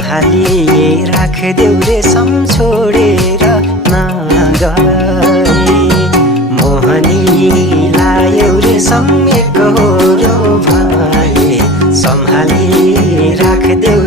सम्हाली राखदेऊ रेशम छोडेर नगए मोहनी लायौ रेशम एकहोरो भए सम्हाली राखदेऊ